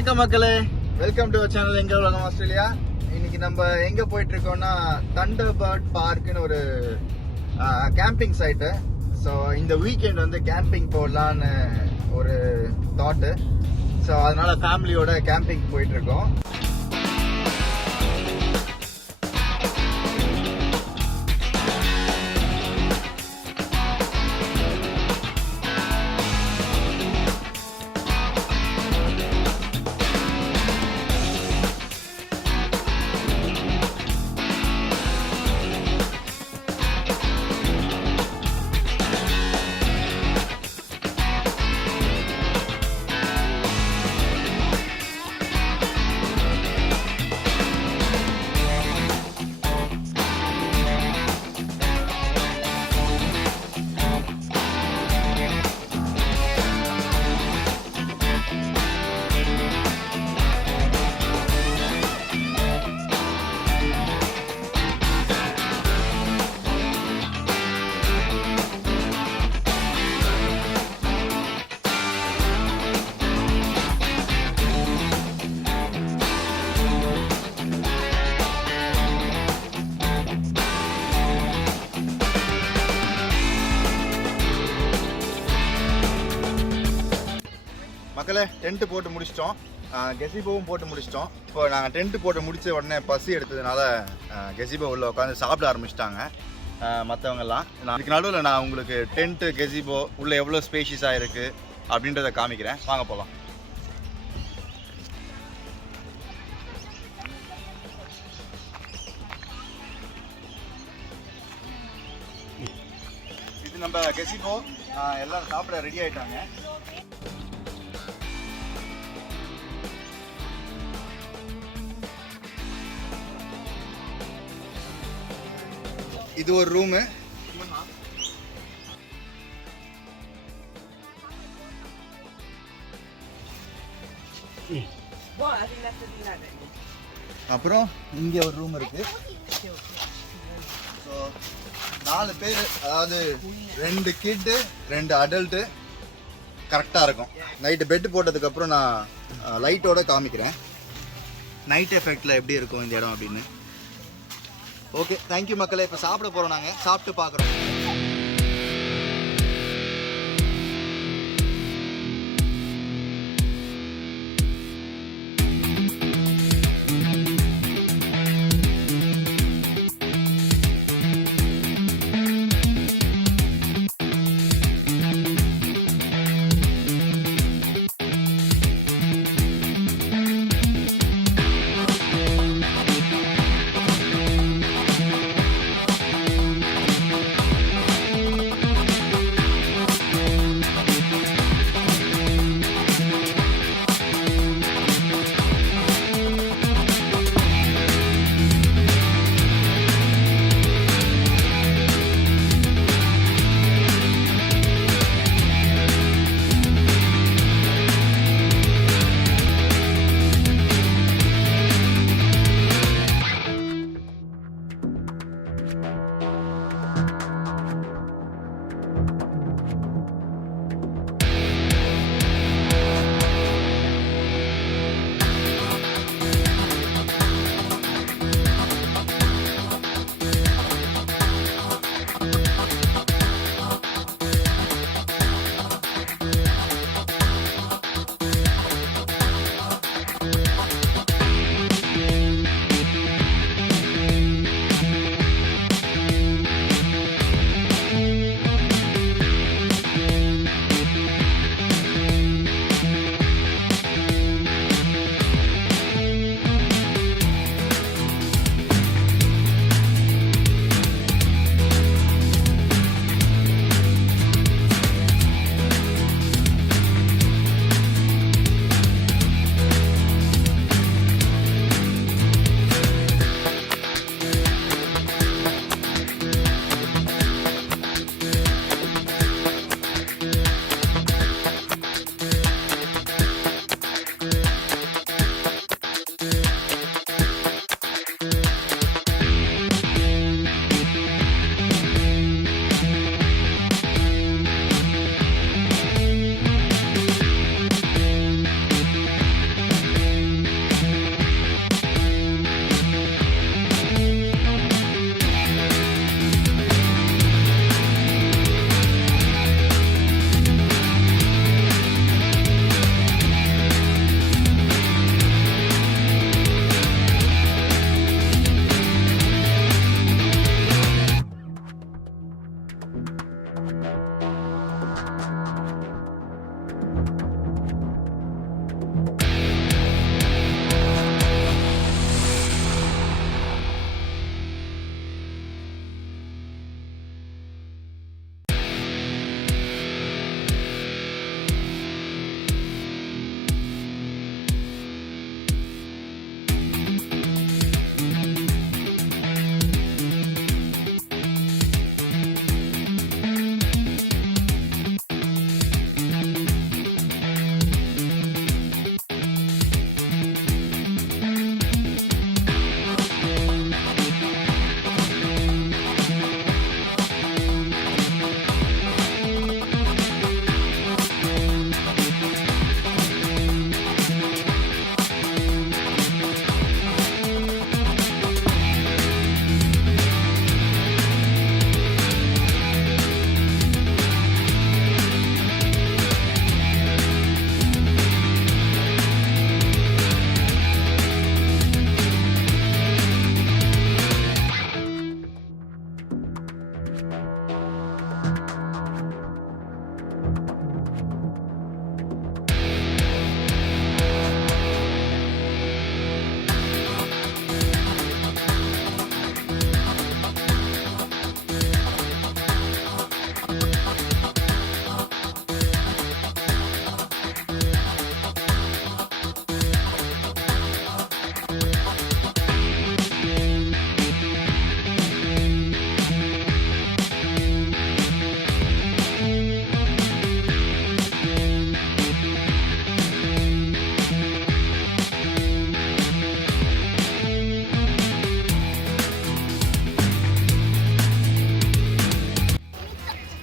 வணக்கம் மக்களே, welcome to our channel எங்க உலகம் ஆஸ்திரேலியா. இன்னைக்கு நம்ம எங்க போயிட்டு இருக்கோம்னா தண்டர்பர்ட் பார்க்னு ஒரு கேம்பிங் சைட்டு. ஸோ இந்த வீக்கெண்ட் வந்து கேம்பிங் போடலான்னு ஒரு தாட்டு. ஸோ அதனால ஃபேமிலியோட கேம்பிங் போயிட்டு இருக்கோம். மக்களே, டென்ட் போட்டு முடிச்சிட்டோம், கெசிபோவும் போட்டு முடிச்சிட்டோம். இப்போ நாங்கள் டென்ட் போட்டு முடித்த உடனே பசி எடுத்ததுனால கெசிபோ உள்ள உட்காந்து சாப்பிட ஆரம்பிச்சிட்டாங்க மற்றவங்கெல்லாம். அதுக்கு நடுவில் நான் உங்களுக்கு டென்ட்டு கெசிபோ உள்ள எவ்வளோ ஸ்பேஷியஸாக இருக்குது அப்படின்றத காமிக்கிறேன். வாங்க போகலாம். இது நம்ம கெசிபோ. எல்லோரும் சாப்பிட ரெடி ஆகிட்டாங்க. இது ஒரு ரூமு. அப்புறம் இங்க ஒரு ரூம் இருக்கு. ஸோ 4 பேர், அதாவது 2 கிட்டு 2 அடல்ட்டு கரெக்டாக இருக்கும். நைட்டு பெட்டு போட்டதுக்கப்புறம் நான் லைட்டோட காமிக்கிறேன் நைட் எஃபெக்டில் எப்படி இருக்கும் இந்த இடம் அப்படின்னு. ஓகே, தேங்க்யூ மக்களே. இப்போ சாப்பிட போகிறோம், நாங்கள் சாப்பிட்டு பார்க்குறோம்.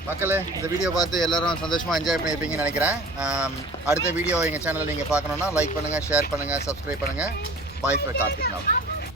மக்களே, இந்த வீடியோ பார்த்து எல்லாரும் சந்தோஷமாக என்ஜாய் பண்ணியிருப்பீங்கன்னு நினைக்கிறேன். அடுத்த வீடியோ எங்கள் சேனலில் நீங்கள் பார்க்கணுன்னா லைக் பண்ணுங்கள், ஷேர் பண்ணுங்கள், சப்ஸ்கிரைப் பண்ணுங்கள். பாய் ஃபார் கார்த்திக் now.